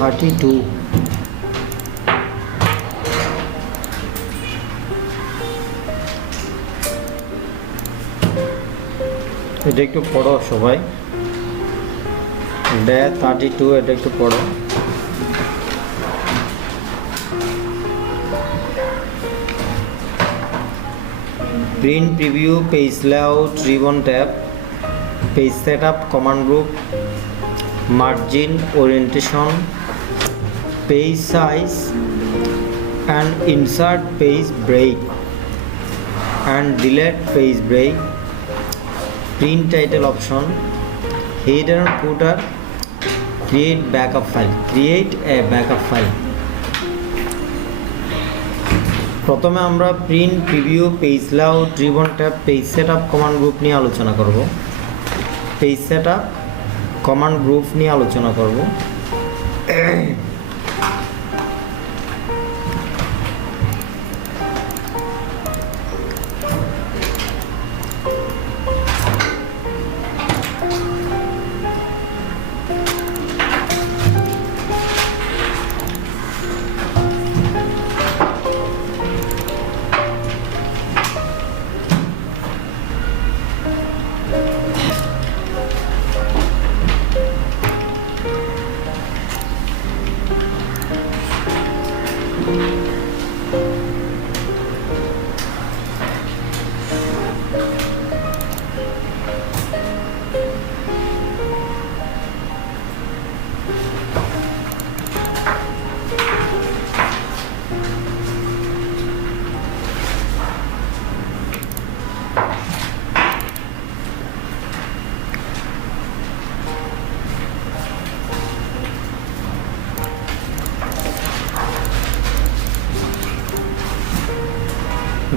32। এটা একটু পড়ো সবাই, ডে 32 এটা একটু পড়ো। Print preview, page layout, ribbon tab, page setup, command group, margin, orientation, page size, and insert page break and delete page break, print title option, header and footer, create a backup file। প্রথমে আমরা print preview, page layout, ribbon tab, page setup, command group নিয়ে আলোচনা করব। Page setup, command group নিয়ে আলোচনা করব।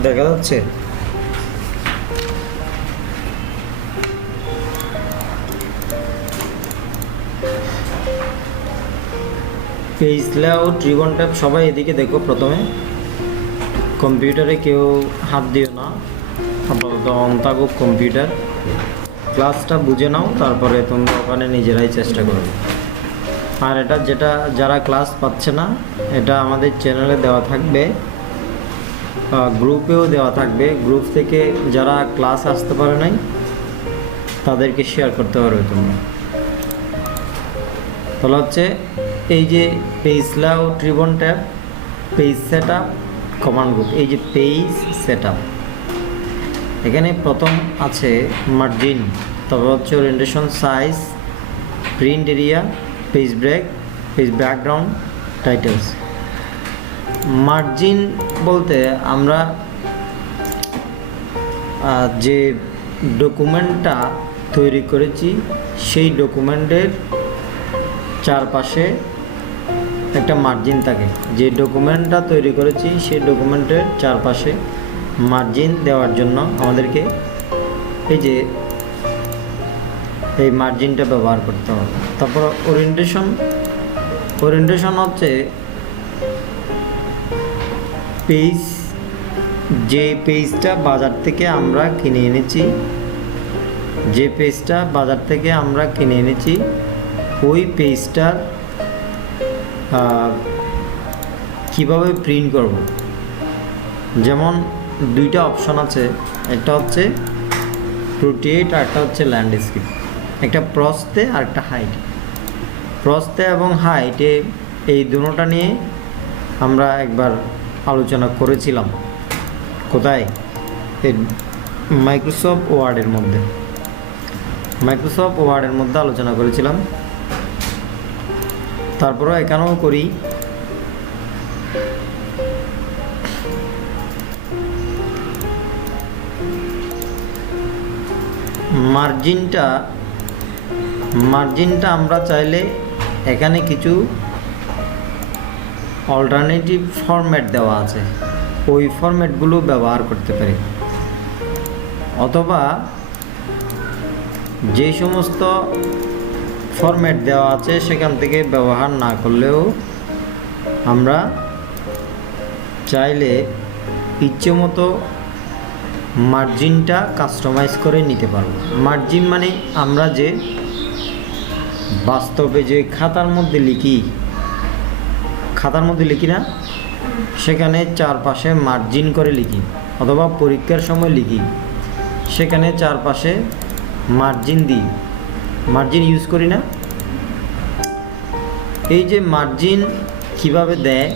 দেখা যাচ্ছে? পেজ লেআউট, রিবন ট্যাব, সবাই এদিকে দেখো। প্রথমে কম্পিউটারে কেউ হাত দিও না, আপাতত অন থাকুক কম্পিউটার। ক্লাসটা বুঝে নাও, তারপরে তোমরা ওখানে নিজেরাই চেষ্টা করো। আর এটা যেটা যারা ক্লাস পাচ্ছে না, এটা আমাদের চ্যানেলে দেওয়া থাকবে, গ্রুপেও দেওয়া থাকবে। গ্রুপ থেকে যারা ক্লাস আসতে পারে নাই তাদেরকে শেয়ার করতে পারবে তোমরা। তাহলে হচ্ছে এই যে page layout, ribbon tab, page setup, command group, এই যে পেজ সেটআপ, এখানে প্রথম আছে মার্জিন, তবে হচ্ছে orientation, size, print area, page break, page background, titles. Margin বলতে আমরা যে ডকুমেন্টটা তৈরি করেছি সেই ডকুমেন্টের চারপাশে একটা মার্জিন থাকে। যে ডকুমেন্টটা তৈরি করেছি সেই ডকুমেন্টের চারপাশে মার্জিন দেওয়ার জন্য আমাদেরকে এই মার্জিনটা ব্যবহার করতে হবে। তারপর ওরিয়েন্টেশন হচ্ছে পেজ, যে পেজটা বাজার থেকে আমরা কিনে এনেছি, ওই পেজটার কিভাবে প্রিন্ট করব। যেমন দুইটা অপশন আছে, একটা হচ্ছে রোটেট আর একটা হচ্ছে ল্যান্ডস্কেপ, একটা প্রস্থে আর একটা হাইটে। প্রস্থে এবং হাইটে এই দুটোটা নিয়ে আমরা একবার আলোচনা করেছিলাম। কোথায়? এই মাইক্রোসফট ওয়ার্ডের মধ্যে আলোচনা করেছিলাম। তারপরে এখানেও করি। মার্জিনটা আমরা চাইলে এখানে কিছু অল্টারনেটিভ ফরম্যাট দেওয়া আছে, ওই ফরম্যাটগুলো ব্যবহার করতে পারি। অথবা যে সমস্ত ফরম্যাট দেওয়া আছে সেখান থেকে ব্যবহার না করলেও আমরা চাইলে ইচ্ছে মতো মার্জিনটা কাস্টমাইজ করে নিতে পারবো। মার্জিন মানে আমরা যে বাস্তবে যে খাতার মধ্যে লিখি খাতার মধ্যে লিখি না, সেখানে চারপাশে মার্জিন করে লিখি, অথবা পরীক্ষার সময় লিখি, সেখানে চারপাশে মার্জিন দিই, মার্জিন ইউজ করি না। এই যে মার্জিন কিভাবে দেয়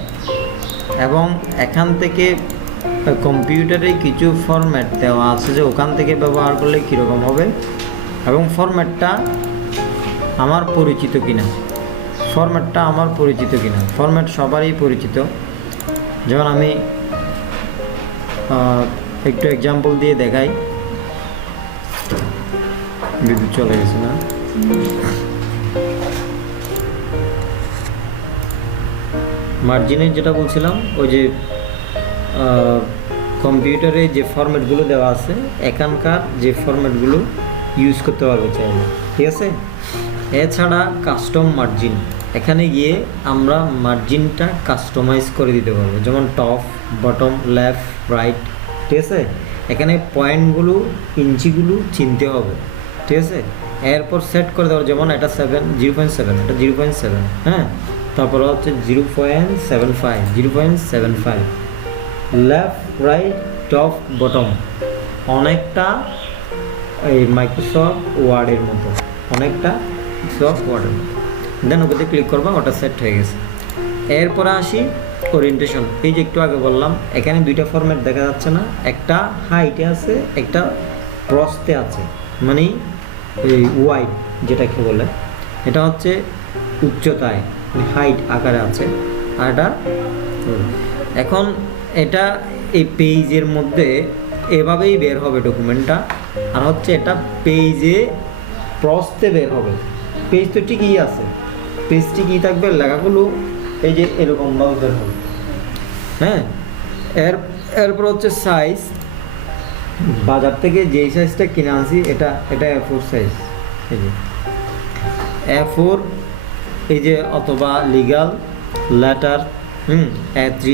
এবং এখান থেকে কম্পিউটারে কিছু ফরম্যাট দেওয়া আছে যে ওখান থেকে ব্যবহার করলে কীরকম হবে, এবং ফরম্যাটটা আমার পরিচিত কিনা, ফরম্যাট সবারই পরিচিত। যেমন আমি একটু এক্সাম্পল দিয়ে দেখাই। বিদ্যুৎ চলে গেছে না? মার্জিনের যেটা বলছিলাম, ওই যে কম্পিউটারে যে ফরম্যাটগুলো দেওয়া আছে এখানকার যে ফরম্যাটগুলো ইউজ করতে পারবে চাইলে, ঠিক আছে। এছাড়া কাস্টম মার্জিন, এখানে গিয়ে আমরা মার্জিনটা কাস্টমাইজ করে দিতে পারবো, যেমন টপ, বটম, লেফট, রাইট, ঠিক আছে। এখানে পয়েন্টগুলো, ইঞ্চিগুলো চিনতে হবে, ঠিক আছে। এরপর সেট করে দেওয়া, যেমন এটা 0.7, এটা 0.7, হ্যাঁ। তারপরে হচ্ছে 0.75, লেফট, রাইট, টপ, বটম, অনেকটা এই মাইক্রোসফট ওয়ার্ডের মতো, দেন ওকে ক্লিক করবা, ওটা সেট হয়ে গেছে। এরপরে আসি ওরিয়েন্টেশন। এই যে একটু আগে বললাম, এখানে দুইটা ফরম্যাট দেখা যাচ্ছে না, একটা হাইটে আছে, একটা প্রস্থে আছে, মানে এই ওয়াইড যেটাকে বলে, এটা হচ্ছে উচ্চতায়, হাইট আকারে আছে, আর এটা এখন এটা এই পেজের মধ্যে এভাবেই বের হবে ডকুমেন্টটা, আর হচ্ছে এটা পেজে প্রস্থে বের হবে। পেজ তো ঠিকই আছে, পেজ ঠিকই থাকবে, লেখাগুলো এই যে এরকমভাবে বের হবে, হ্যাঁ। এরপর হচ্ছে সাইজ, বাজার থেকে যেই সাইজটা কিনে আনছি এটা A4 সাইজ, এই যে A4, এই যে অথবা লিগাল লেটার, A3,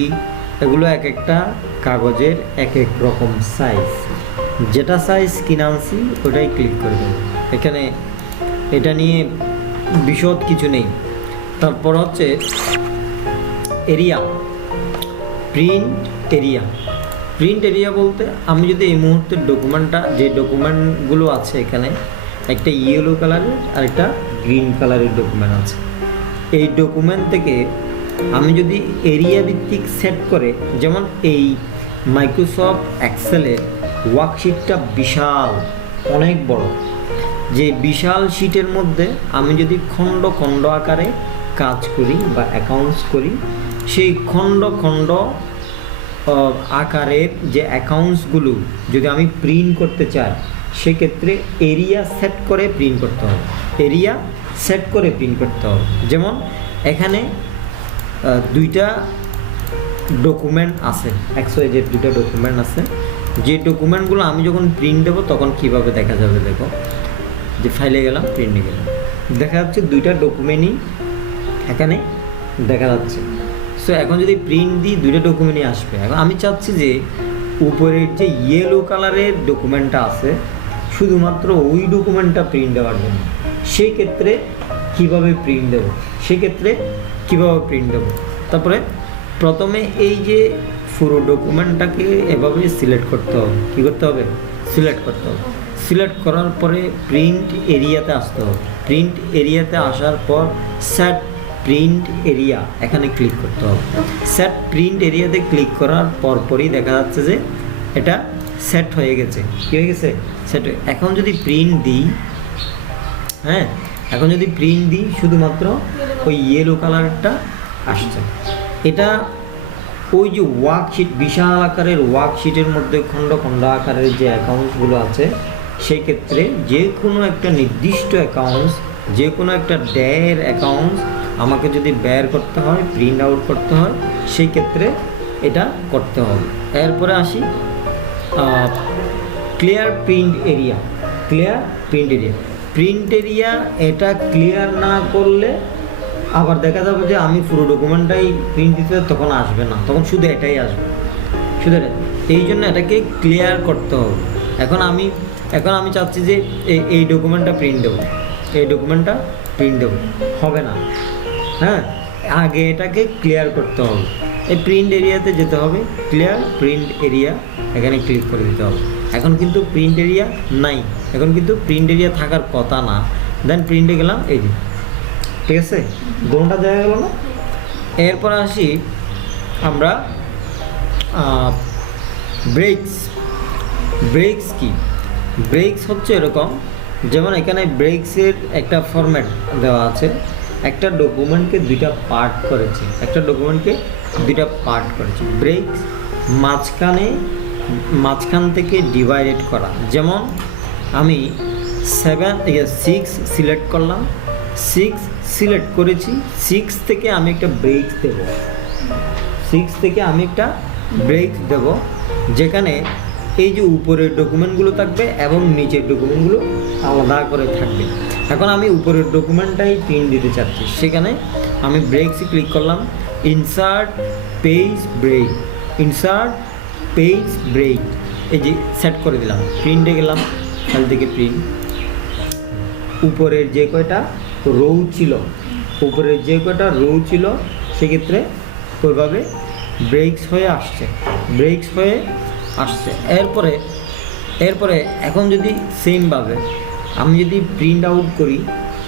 এগুলো এক একটা কাগজের এক এক রকম সাইজ, যেটা সাইজ কিনে আনছি ওটাই ক্লিক করে দেবো। এখানে এটা নিয়ে বিশদ কিছু নেই। তারপর হচ্ছে এরিয়া, প্রিন্ট এরিয়া বলতে আমি যদি এই মুহূর্তের ডকুমেন্টটা, যে ডকুমেন্টগুলো আছে এখানে, একটা ইয়েলো কালারের আর একটা গ্রিন কালারের ডকুমেন্ট আছে, এই ডকুমেন্ট থেকে আমি যদি এরিয়া ভিত্তিক সেট করে, যেমন এই মাইক্রোসফট এক্সেলের ওয়ার্কশিটটা বিশাল, অনেক বড়, যে বিশাল শিটের মধ্যে আমি যদি খণ্ড খণ্ড আকারে কাজ করি বা অ্যাকাউন্টস করি, সেই খণ্ড খণ্ড আকারের যে অ্যাকাউন্টসগুলো যদি আমি প্রিন্ট করতে চাই, সেক্ষেত্রে এরিয়া সেট করে প্রিন্ট করতে হবে। যেমন এখানে দুইটা ডকুমেন্ট আছে, XYZ দুইটা ডকুমেন্ট আছে, যে ডকুমেন্টগুলো আমি যখন প্রিন্ট দেবো তখন কিভাবে দেখা যাবে, দেখো যে ফাইলে গেলাম, প্রিন্টে গেলাম, দেখা যাচ্ছে দুইটা ডকুমেন্টই এখানে দেখা যাচ্ছে। সো এখন যদি প্রিন্ট দিই দুইটা ডকুমেন্টই আসবে। এখন আমি চাচ্ছি যে উপরের যে ইয়েলো কালারের ডকুমেন্টটা আছে শুধুমাত্র ওই ডকুমেন্টটা প্রিন্ট দেওয়ার জন্য, সেই ক্ষেত্রে কীভাবে প্রিন্ট দেবো, তারপরে প্রথমে এই যে পুরো ডকুমেন্টটাকে এভাবে সিলেক্ট করতে হবে। সিলেক্ট করার পরে প্রিন্ট এরিয়াতে আসতে হবে। প্রিন্ট এরিয়াতে আসার পর সেট প্রিন্ট এরিয়া, এখানে ক্লিক করতে হবে। সেট প্রিন্ট এরিয়াতে ক্লিক করার পরপরই দেখা যাচ্ছে যে এটা সেট হয়ে গেছে। কী হয়ে গেছে? সেট। এখন যদি প্রিন্ট দিই, শুধুমাত্র ওই ইয়েলো কালারটা আসছে। এটা ওই যে ওয়ার্কশিট, বিশাল আকারের ওয়ার্কশিটের মধ্যে খণ্ড খণ্ড আকারের যে অ্যাকাউন্টসগুলো আছে, সেই ক্ষেত্রে যে কোনো একটা নির্দিষ্ট অ্যাকাউন্টস, যে কোনো একটা ডের অ্যাকাউন্টস আমাকে যদি বের করতে হয়, প্রিন্ট আউট করতে হয়, সেই ক্ষেত্রে এটা করতে হবে। এরপরে আসি clear print area. Print area এটা ক্লিয়ার না করলে আবার দেখা যাবে যে আমি পুরো ডকুমেন্টটাই প্রিন্ট দিতে, তখন আসবে না, তখন শুধু এটাই আসবে, এই জন্য এটাকে ক্লিয়ার করতে হবে। এখন আমি চাচ্ছি যে এই ডকুমেন্টটা প্রিন্ট দেবো, হবে না। আগে এটাকে ক্লিয়ার করতে হবে। এই প্রিন্ট এরিয়াতে যেতে হবে, ক্লিয়ার প্রিন্ট এরিয়া, এখানে ক্লিক করে দিতে হবে। এখন কিন্তু প্রিন্ট এরিয়া নাই, এখন কিন্তু প্রিন্ট এরিয়া থাকার কথা না। দেন প্রিন্টে গেলাম, এই যে ঠিক আছে, দোনটা জায়গা গেল না। এরপর আসি আমরা ব্রেকস। ব্রেকস কি? ব্রেকস হচ্ছে এরকম, যেমন এখানে ব্রেকসের একটা ফরম্যাট দেওয়া আছে। একটা ডকুমেন্টকে দুইটা পার্ট করেছে, একটা ডকুমেন্টকে দুইটা পার্ট করেছে। ব্রেকস মাঝখান থেকে ডিভাইডেড করা। যেমন আমি 6 সিলেক্ট করলাম, 6 সিলেক্ট করেছি, 6 থেকে আমি একটা ব্রেক দেব, 6 থেকে আমি একটা ব্রেক দেব, যেখানে এই যে উপরের ডকুমেন্টগুলো থাকবে এবং নিচের ডকুমেন্টগুলো আলাদা করে থাকবে। এখন আমি উপরের ডকুমেন্টটাই প্রিন্ট দিতে চাচ্ছি, সেখানে আমি ব্রেকসে ক্লিক করলাম, insert page break, insert page break, এই যে সেট করে দিলাম। প্রিন্টে গেলাম, ফাইল থেকে প্রিন্ট, উপরের যে কয়টা রো ছিল, উপরের যে কয়টা রো ছিল সেক্ষেত্রে ওইভাবে ব্রেকস হয়ে আসছে, ব্রেকস হয়ে আসছে। এরপরে এখন যদি সেমভাবে আমি যদি প্রিন্ট আউট করি,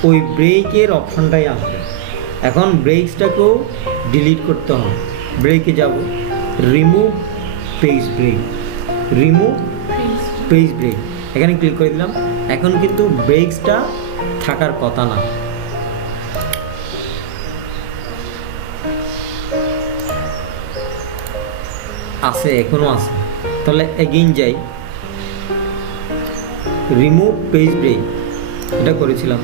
ওই ব্রেকের অপশনটাই আসবে। এখন ব্রেকসটাকেও ডিলিট করতে হবে। ব্রেকে যাব, remove page break, remove page break, এখানে ক্লিক করে দিলাম। এখন কিন্তু ব্রেকসটা থাকার কথা না। আছে, এখনো আছে। তাহলে এগেইন যাই, রিমুভ পেজ ব্রেক, এটা করেছিলাম।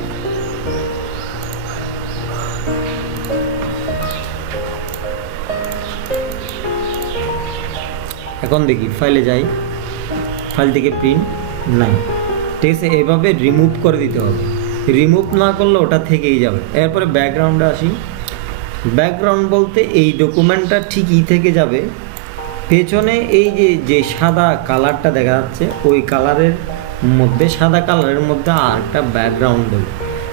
এখন দেখি ফাইলে যাই, ফাইল থেকে প্রিন্ট নাই, ঠিক আছে। এভাবে রিমুভ করে দিতে হবে, রিমুভ না করলে ওটা থেকেই যাবে। এরপরে ব্যাকগ্রাউন্ডে আসি। ব্যাকগ্রাউন্ড বলতে এই ডকুমেন্টটা ঠিকই থেকে যাবে, পেছনে এই যে সাদা কালারটা দেখা যাচ্ছে, ওই কালারের মধ্যে, সাদা কালারের মধ্যে আর একটা ব্যাকগ্রাউন্ড দেবো।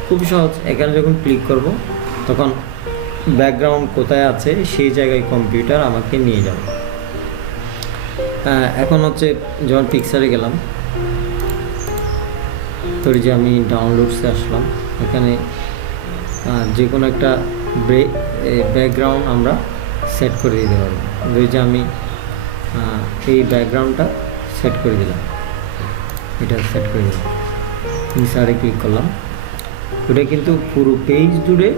খুব সহজ, এখানে যখন ক্লিক করব তখন ব্যাকগ্রাউন্ড কোথায় আছে সেই জায়গায় কম্পিউটার আমাকে নিয়ে যাবে। এখন হচ্ছে যখন পিকচারে গেলাম, ধরি যে আমি ডাউনলোডসে আসলাম, এখানে যে কোনো একটা ব্যাকগ্রাউন্ড আমরা সেট করে দিতে পারবো। ধরি যে আমি এই ব্যাকগ্রাউন্ডটা সেট করে দিলাম, এটা সেট করে দিলাম, ইনসার্টে ক্লিক করলাম। ওটা কিন্তু পুরো পেজ জুড়ে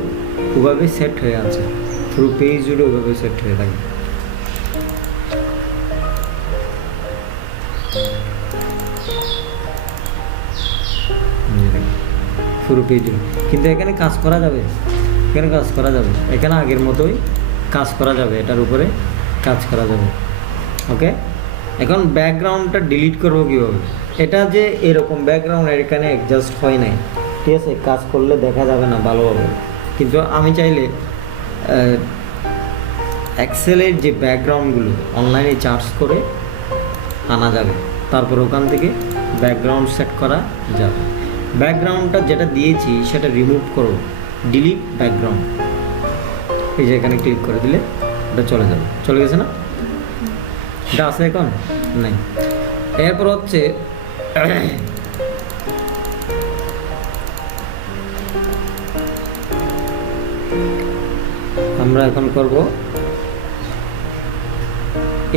ওভাবে সেট হয়ে আছে, পুরো পেজ জুড়ে ওভাবে সেট হয়ে থাকে। পুরো পেজ জুড়ে, কিন্তু এখানে কাজ করা যাবে, এখানে কাজ করা যাবে, এখানে আগের মতোই কাজ করা যাবে, এটার উপরে কাজ করা যাবে। ওকে, এখন ব্যাকগ্রাউন্ডটা ডিলিট করবো কীভাবে? এটা যে এরকম ব্যাকগ্রাউন্ড এখানে অ্যাডজাস্ট হয় নাই, ঠিক আছে, কাজ করলে দেখা যাবে না ভালোভাবে। কিন্তু আমি চাইলে এক্সেলের যে ব্যাকগ্রাউন্ডগুলো অনলাইনে চার্জ করে আনা যাবে, তারপর ওখান থেকে ব্যাকগ্রাউন্ড সেট করা যাবে। ব্যাকগ্রাউন্ডটা যেটা দিয়েছি সেটা রিমুভ করো, ডিলিট ব্যাকগ্রাউন্ড, এই যে এখানে ক্লিক করে দিলে এটা চলে যাবে। চলে গেছে না? এটা আছে এখন নাই। এরপর হচ্ছে আমরা এখন করব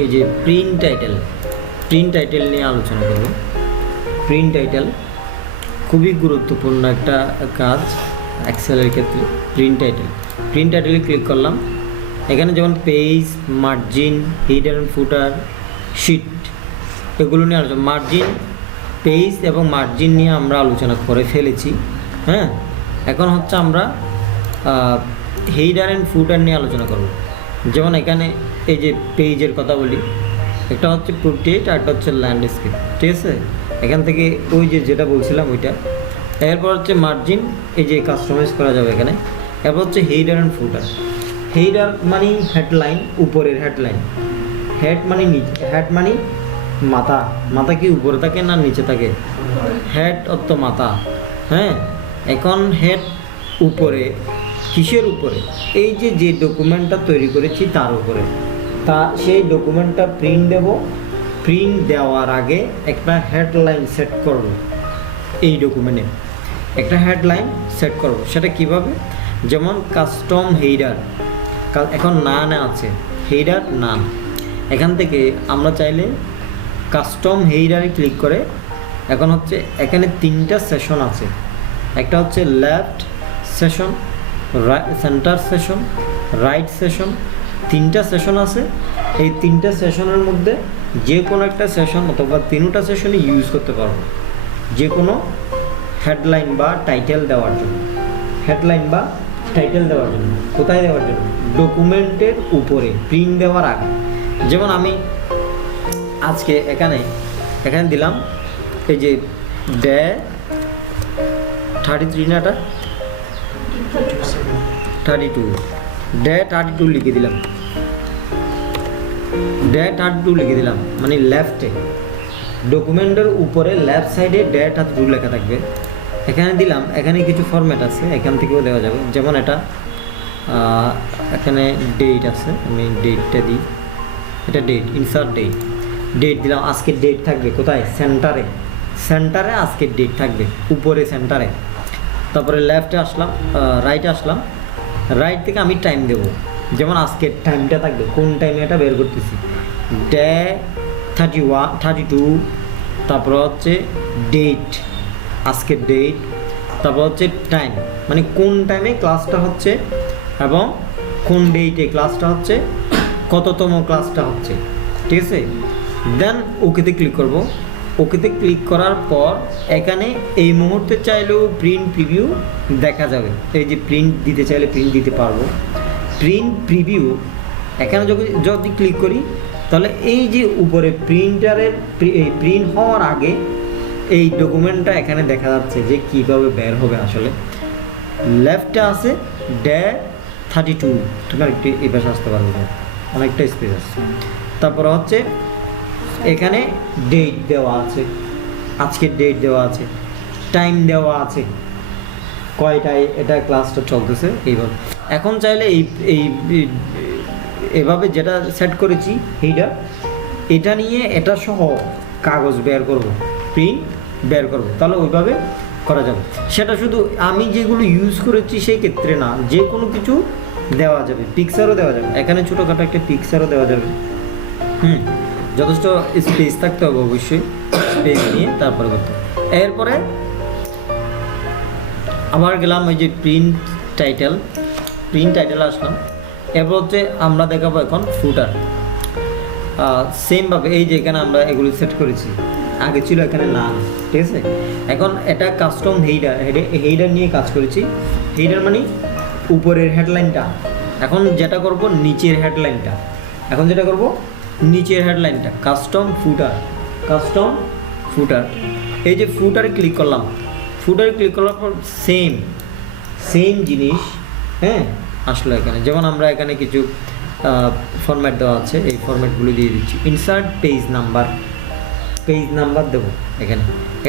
এই যে প্রিন্ট টাইটেল, প্রিন্ট টাইটেল নিয়ে আলোচনা করব। প্রিন্ট টাইটেল খুবই গুরুত্বপূর্ণ একটা কাজ এক্সেলের ক্ষেত্রে। প্রিন্ট টাইটেল, প্রিন্ট টাইটেলে ক্লিক করলাম। এখানে যেমন page, margin, header and footer, sheet, এগুলো নিয়ে আলোচনা। মার্জিন, পেজ এবং মার্জিন নিয়ে আমরা আলোচনা করে ফেলেছি। হ্যাঁ, এখন হচ্ছে আমরা হেডার অ্যান্ড ফুটার নিয়ে আলোচনা করব। যেমন এখানে এই যে পেজের কথা বলি, একটা হচ্ছে পোর্ট্রেট আর একটা হচ্ছে ল্যান্ডস্কেপ, ঠিক আছে। এখান থেকে ওই যেটা বলছিলাম ওইটা। এরপর হচ্ছে মার্জিন, এই যে কাস্টমাইজ করা যাবে এখানে। এরপর হচ্ছে হেডার অ্যান্ড ফুটার। হেডার মানে হেডলাইন, উপরের হেডলাইন। হেড মানে নিচে, হেড মানে মাথা। মাথা কি উপরে থাকে না নিচে থাকে? হেড অর্থ মাথা। হ্যাঁ, এখন হেড উপরে কিসের উপরে? এই যে ডকুমেন্টটা তৈরি করেছি তার উপরে। তা সেই ডকুমেন্টটা প্রিন্ট দেব। প্রিন্ট দেওয়ার আগে একটা হেডলাইন সেট করব। এই ডকুমেন্টে একটা হেডলাইন সেট করব। সেটা কিভাবে? যেমন কাস্টম হেডার, এখন নান আছে, হেডার নান। এখান থেকে আমরা চাইলে কাস্টম হেডারে ক্লিক করে, এখন হচ্ছে এখানে 3টা সেশন আছে। একটা হচ্ছে left session, centre session, right session, 3টা সেশন আছে। এই 3টা সেশনের মধ্যে যে কোনো একটা সেশন অথবা 3টা সেশনে ইউজ করতে পারবো যে কোনো হেডলাইন বা টাইটেল দেওয়ার জন্য। হেডলাইন বা টাইটেল দেওয়ার জন্য কোথায় দেওয়ার জন্য? ডকুমেন্টের উপরে প্রিন্ট দেওয়ার আগে। যেমন আমি আজকে এখানে দিলাম এই যে ডে 33 নাটা 32, ডে 32 লিখে দিলাম। ডে 32 লিখে দিলাম, মানে লেফটে ডকুমেন্টের উপরে লেফট সাইডে ডে 32 লেখা থাকবে। এখানে দিলাম, এখানে কিছু ফরম্যাট আছে, এখান থেকেও দেওয়া যাবে। যেমন এটা এখানে ডেট আছে, আমি ডেটটা দিই। এটা ডেট, ইনসার্ট ডেট দিলাম। আজকের ডেট থাকবে কোথায়? সেন্টারে আজকের ডেট থাকবে উপরে সেন্টারে। তারপরে লেফটে আসলাম, রাইটে আসলাম। রাইট থেকে আমি টাইম দেবো। যেমন আজকের টাইমটা থাকবে, কোন টাইমে এটা বের করতেছি, ডে 32। তারপর হচ্ছে ডেট, আজকের ডেট। তারপর হচ্ছে টাইম, মানে কোন টাইমে ক্লাসটা হচ্ছে এবং কোন ডেটে ক্লাসটা হচ্ছে, কততম ক্লাসটা হচ্ছে। ঠিক আছে? দেন ওকেতে ক্লিক করব। ওকেতে ক্লিক করার পর এখানে এই মুহূর্তে চাইলেও প্রিন্ট প্রিভিউ দেখা যাবে। এই যে প্রিন্ট দিতে চাইলে প্রিন্ট দিতে পারবো। প্রিন্ট প্রিভিউ এখানে যদি ক্লিক করি তাহলে এই যে উপরে প্রিন্টারের প্রিন্ট হওয়ার আগে এই ডকুমেন্টটা এখানে দেখা যাচ্ছে যে কীভাবে বের হবে। আসলে লেফটে আছে ডে 32, তোমার একটু এই পাশে আসতে পারবে, অনেকটা স্পেস আছে। তারপর হচ্ছে এখানে ডেট দেওয়া আছে, আজকের ডেট দেওয়া আছে, টাইম দেওয়া আছে, কয়টায় এটা ক্লাসটা চলতেছে এইভাবে। এখন চাইলে এই এভাবে যেটা সেট করেছি হেডার, এটা নিয়ে এটা সহ কাগজ বের করব, প্রিন্ট বের করব, তাহলে ওইভাবে করা যাবে। সেটা শুধু আমি যেগুলো ইউজ করেছি সেই ক্ষেত্রে না, যে কোনো কিছু দেওয়া যাবে। পিকচারও দেওয়া যাবে, এখানে ছোটোখাটো একটা পিকচারও দেওয়া যাবে। যথেষ্ট স্পেস থাকতে হবে অবশ্যই, স্পেস নিয়ে তারপরে করতে হবে। এরপরে আবার গেলাম ওই যে প্রিন্ট টাইটেল আসলাম। এরপর হচ্ছে আমরা দেখাবো এখন ফুটার। সেমভাবে এই যে এখানে আমরা এগুলো সেট করেছি, আগে ছিল এখানে না, ঠিক আছে? এখন এটা কাস্টম হেডার নিয়ে কাজ করেছি। হেডার মানে উপরের হেডলাইনটা। এখন যেটা করব নিচের হেডলাইনটা, কাস্টম ফুটার। এই যে ফুটারে ক্লিক করলাম, ক্লিক করার পর সেম জিনিস আসলো এখানে। যেমন আমরা এখানে কিছু ফরম্যাট দেওয়া আছে, এই ফরম্যাটগুলো দিয়ে দিচ্ছি। ইনসার্ট পেজ নাম্বার দেবো এখানে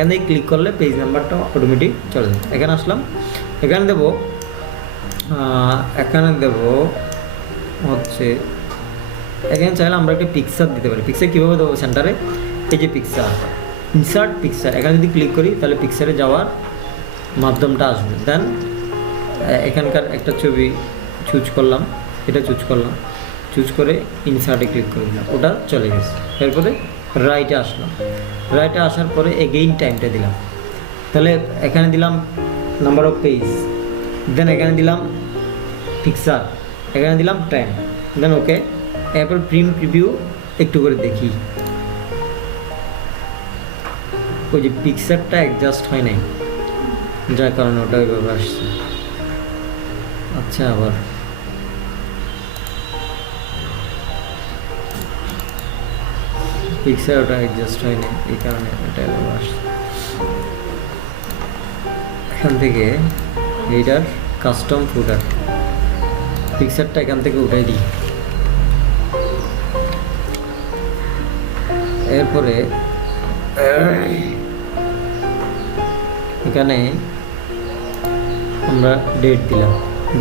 থেকে ক্লিক করলে পেজ নাম্বারটা অটোমেটিক চলে যাবে। এখানে আসলাম, এখানে দেবো হচ্ছে, এখানে চাইলে আমরা একটা পিকচার দিতে পারি। পিকচার কীভাবে দেবো? সেন্টারে এই যে পিকচার, ইনসার্ট পিকচার, এখানে যদি ক্লিক করি তাহলে পিকচারে যাওয়ার মাধ্যমটা আসবে। দেন এখানকার একটা ছবি চুজ করলাম, চুজ করে ইনসার্টে ক্লিক করে দিলাম, ওটা চলে গেছে। এরপরে রাইটে আসার পরে এগেইন টাইমটা দিলাম, তাহলে এখানে দিলাম নাম্বার অফ পেজ, দেন এখানে দিলাম পিকচার, এখানে দিলাম টাইম, দেন ওকে। এরপর প্রিন্ট প্রিভিউ একটু করে দেখি, ওই যে পিকচারটা অ্যাডজাস্ট হয় নাই, যার কারণে ওটা ওইভাবে আসছে। আচ্ছা, আবার পিকচার ওটা অ্যাডজাস্ট হয় নাই, এই কারণে এটা ওইভাবে আসছে। এখান থেকে হেডার কাস্টম ফুটার, পিকচারটা এখান থেকে উঠাই দিই। এরপরে এখানে আমরা ডেট দিলাম,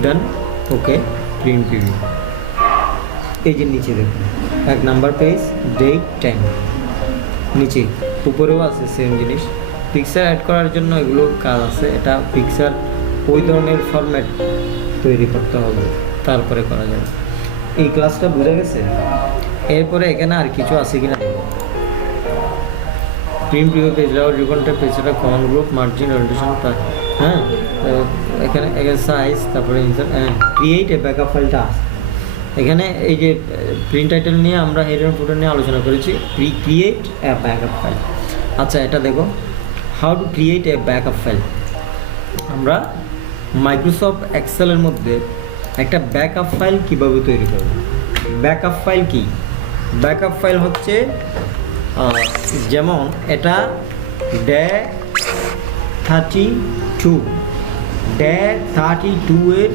দেন ওকে প্রিন্ট প্রিভিউ। এই যে নিচে দেখুন 1 নাম্বার পেজ, ডেট, টাইম, নিচে উপরেও আছে সেম জিনিস। পিকচার অ্যাড করার জন্য এগুলো কাজ আছে, এটা পিকচার ওই ধরনের ফরম্যাট তৈরি করতে হবে, তারপরে করা যাবে। এই ক্লাসটা বুঝে গেছে? এরপরে এখানে আর কিছু আছে কিনা দেখো। Print preview page layout, ribbon type, পেজটা কমন গ্রুপ, মার্জিন, ওরিয়েন্টেশন, হ্যাঁ এখানে সাইজ, তারপরে ক্রিয়েট এ ব্যাকআপ ফাইলটা আছে এখানে। এই যে প্রিন্ট টাইটেল নিয়ে আমরা হেড এন্ড ফুটার নিয়ে আলোচনা করেছি, ক্রিয়েট এ ব্যাকআপ ফাইল। আচ্ছা এটা দেখো, how to create a backup file. আমরা মাইক্রোসফট এক্সেলের মধ্যে একটা ব্যাকআপ ফাইল কিভাবে তৈরি করব। ব্যাকআপ ফাইল কি? ব্যাকআপ ফাইল হচ্ছে যেমন এটা -32 এর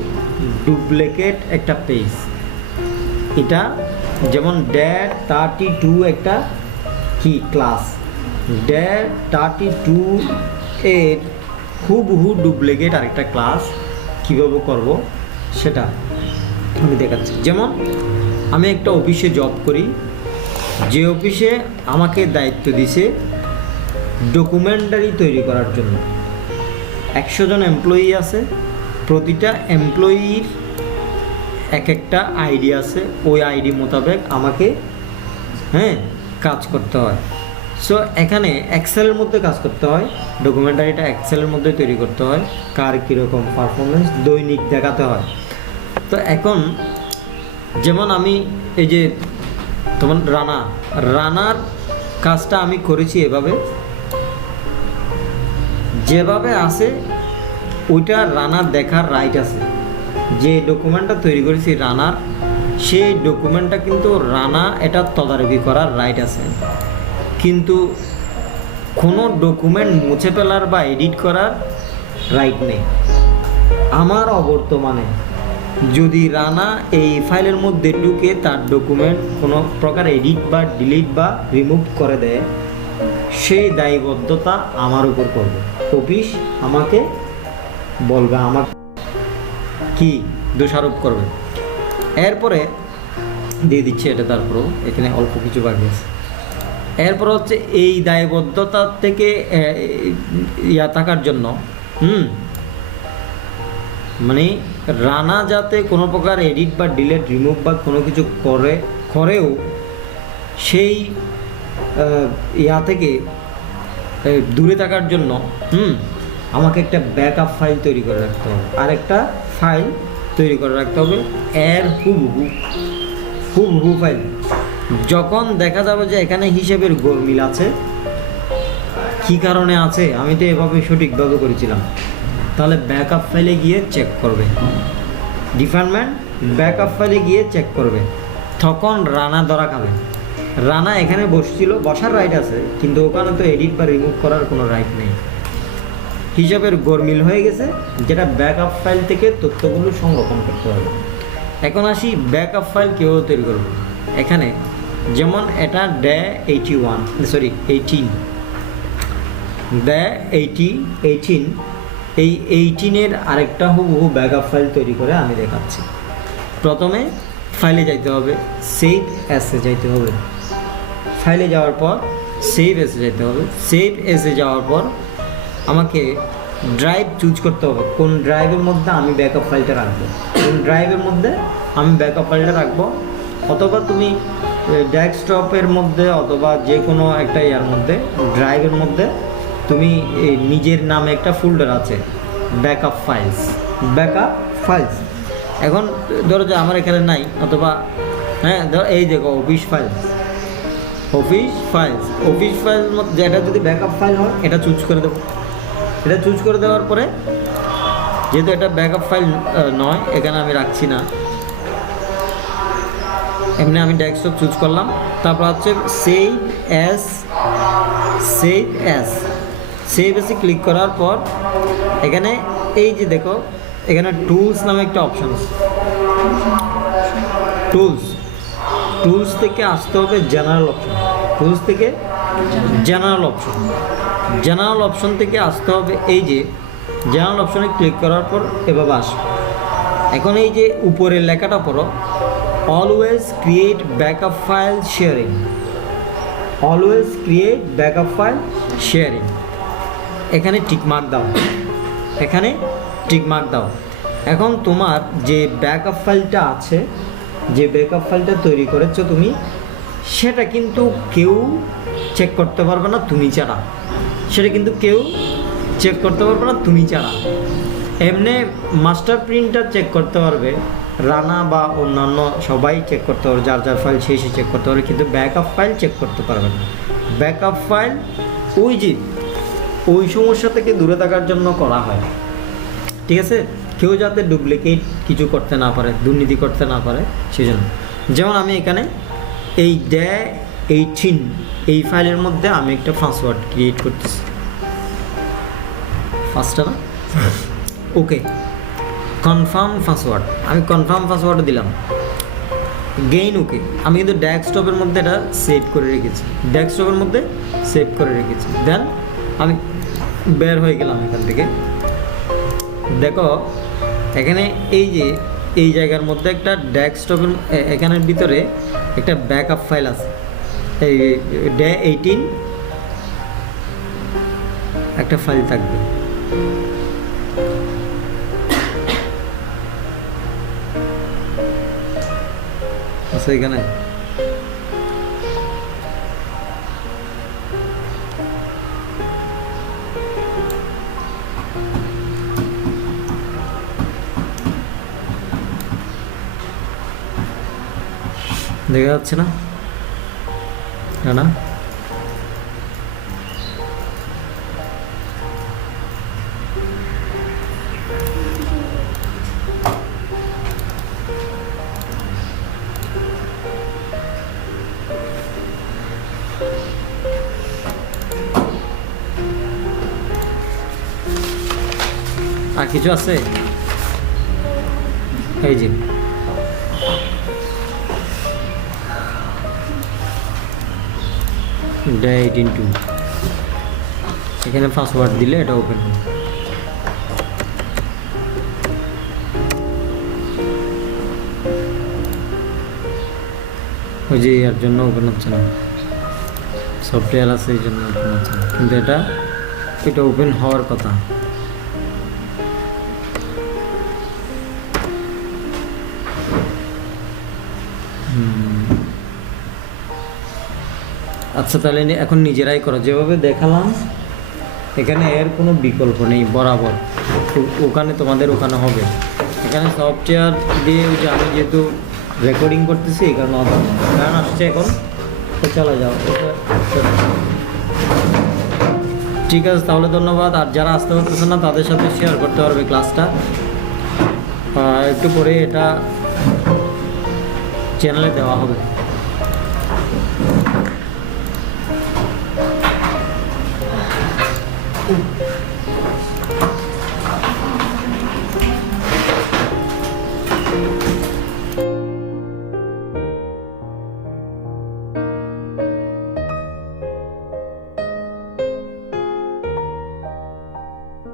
ডুপ্লিকেট একটা পেজ। এটা যেমন -32 একটা কি ক্লাস, -32 এর হুবহু ডুপ্লিকেট আরেকটা ক্লাস কীভাবে করব সেটা আমি দেখাচ্ছি। যেমন আমি একটা অফিসে জব করি, যে অফিসে আমাকে দায়িত্ব দিছে ডকুমেন্টারি তৈরি করার জন্য। 100 জন এমপ্লয়ি আছে, প্রতিটা এমপ্লয়ির এক একটা আইডি আছে, ওই আইডি মোতাবেক আমাকে কাজ করতে হয়। সো এখানে এক্সেলের মধ্যে কাজ করতে হয়, ডকুমেন্টারিটা এক্সেলের মধ্যে তৈরি করতে হয়, কার কীরকম পারফরমেন্স দৈনিক দেখাতে হয়। তো এখন যেমন আমি এই যে তোমার রানার কাজটা আমি করেছি এভাবে, যেভাবে আছে ওইটা রানার দেখার রাইট আছে। যে ডকুমেন্টটা তৈরি করেছি রানার, সেই ডকুমেন্টটা কিন্তু রানা এটা তদারকি করার রাইট আছে, কিন্তু কোনো ডকুমেন্ট মুছে ফেলার বা এডিট করার রাইট নেই। আমার অবর্তমানে যদি রানা এই ফাইলের মধ্যে ঢুকে তার ডকুমেন্ট কোনো প্রকার এডিট বা ডিলিট বা রিমুভ করে দেয়, সেই দায়বদ্ধতা আমার উপর করবে। অফিস আমাকে বলবে, আমাকে কি দোষারোপ করবে। এরপরে দিয়ে দিচ্ছে এটা, তারপরেও এখানে অল্প কিছু বাকি আছে। এরপর হচ্ছে এই দায়বদ্ধতা থেকে থাকার জন্য মানে রানা যাতে কোনো প্রকার এডিট বা ডিলেট রিমুভ বা কোনো কিছু করেও সেই থেকে দূরে থাকার জন্য আমাকে একটা ব্যাকআপ ফাইল তৈরি করে রাখতে হবে, আর একটা ফাইল তৈরি করে রাখতে হবে এর হুবহু ফাইল। যখন দেখা যাবে যে এখানে হিসেবের গোলমিল আছে, কী কারণে আছে আমি তো এভাবে সঠিকভাবে করেছিলাম, তাহলে ব্যাকআপ ফাইলে গিয়ে চেক করবে, ডিপার্টমেন্ট ব্যাকআপ ফাইলে গিয়ে চেক করবে। তখন রানা ধরা খাবে। রানা এখানে বসার রাইট আছে, কিন্তু ওখানে তো এডিট বা রিমুভ করার কোনো রাইট নেই। হিসাবের গোলমিল হয়ে গেছে, যেটা ব্যাকআপ ফাইল থেকে তথ্যগুলো সংরক্ষণ করতে হবে। এখন আসি ব্যাকআপ ফাইল কীভাবে তৈরি করবো। এখানে যেমন এটা -18 এই 18-এর আরেকটা হুবহু ব্যাকআপ ফাইল তৈরি করে আমি দেখাচ্ছি। প্রথমে ফাইলে যাইতে হবে, সেভ অ্যাসে যাইতে হবে। ফাইলে যাওয়ার পর সেভ অ্যাসে যাইতে হবে। সেভ অ্যাসে যাওয়ার পর আমাকে ড্রাইভ চুজ করতে হবে, কোন ড্রাইভের মধ্যে আমি ব্যাকআপ ফাইলটা রাখবো, অথবা তুমি ডেস্কটপের মধ্যে অথবা যে কোনো একটা মধ্যে ড্রাইভের মধ্যে তুমি নিজের নামে একটা ফোল্ডার আছে ব্যাকআপ ফাইলস। এখন ধরো যে আমার এখানে নাই, অথবা ধরো এই দেখো অফিস ফাইলস যেটা যদি ব্যাকআপ ফাইল হয় এটা চুজ করে দেবো। এটা চুজ করে দেওয়ার পরে যেহেতু এটা ব্যাকআপ ফাইল নয়, এখানে আমি রাখছি না, এমনি আমি ডেস্কটপ চুজ করলাম। তারপর হচ্ছে সেভ অ্যাসে ক্লিক করার পর এখানে এই যে দেখো এখানে টুলস নামে একটা অপশান আছে। টুলস থেকে আসতে হবে জেনারেল অপশন থেকে আসতে হবে। এই যে জেনারেল অপশনে ক্লিক করার পর এভাবে আসবে। এখন এই যে উপরের লেখাটা পড়ো, always create backup file sharing, always create backup file sharing. এখানে টিকমার্ক দাও, এখানে টিকমার্ক দাও। এখন তোমার যে ব্যাকআপ ফাইলটা আছে, যে ব্যাকআপ ফাইলটা তৈরি করেছো তুমি, সেটা কিন্তু কেউ চেক করতে পারবে না তুমি ছাড়া, সেটা কিন্তু কেউ চেক করতে পারবে না তুমি ছাড়া। এমনি মাস্টার প্রিন্টার চেক করতে পারবে, রানা বা অন্যান্য সবাই চেক করতে পারবে, যার যার ফাইল সেই চেক করতে পারবে, কিন্তু ব্যাকআপ ফাইল চেক করতে পারবে না। ব্যাকআপ ফাইল ওই যে ওই সমস্যা থেকে দূরে থাকার জন্য করা হয়, ঠিক আছে? কেউ যাতে ডুপ্লিকেট কিছু করতে না পারে, দুর্নীতি করতে না পারে, সেই জন্য। যেমন আমি এখানে এই ডে18 এই ফাইলের মধ্যে আমি একটা পাসওয়ার্ড ক্রিয়েট করতেছি, ফার্স্টটা না, ওকে, কনফার্ম পাসওয়ার্ড, আমি কনফার্ম পাসওয়ার্ড দিলাম, গেইন ওকে। আমি কিন্তু ডেস্কটপের মধ্যে এটা সেভ করে রেখেছি, ডেস্কটপের মধ্যে সেভ করে রেখেছি। দেন আমি বের হয়ে গেলাম এখান থেকে। দেখো এখানে এই যে এই জায়গার মধ্যে একটা ডেস্কটপের এখানের ভিতরে একটা ব্যাকআপ ফাইল আছে, এই ডে18 একটা ফাইল থাকবে। আচ্ছা এখানে দেখা যাচ্ছে না? না আর কিছু আছে? এই যে ডে18 এখানে পাসওয়ার্ড দিলে এটা ওপেন হবে। ওই যে এর জন্য ওপেন হচ্ছে না, সফটওয়্যার আছে এই জন্য ওপেন হচ্ছে না, কিন্তু এটা ওপেন হওয়ার কথা। আচ্ছা তাহলে এখন নিজেরাই করো, যেভাবে দেখালাম এখানে এর কোনো বিকল্প নেই, বরাবর ওখানে তোমাদের ওখানে হবে। এখানে সফটওয়্যার দিয়ে ওই যে আমি যেহেতু রেকর্ডিং করতেছি এই কারণে গান আসছে এখন, তো চলে যাও। ঠিক আছে তাহলে ধন্যবাদ। আর যারা আসতে পারতেছে না তাদের সাথে শেয়ার করতে পারবে ক্লাসটা, একটু পরে এটা চ্যানেলে দেওয়া হবে। Ooh.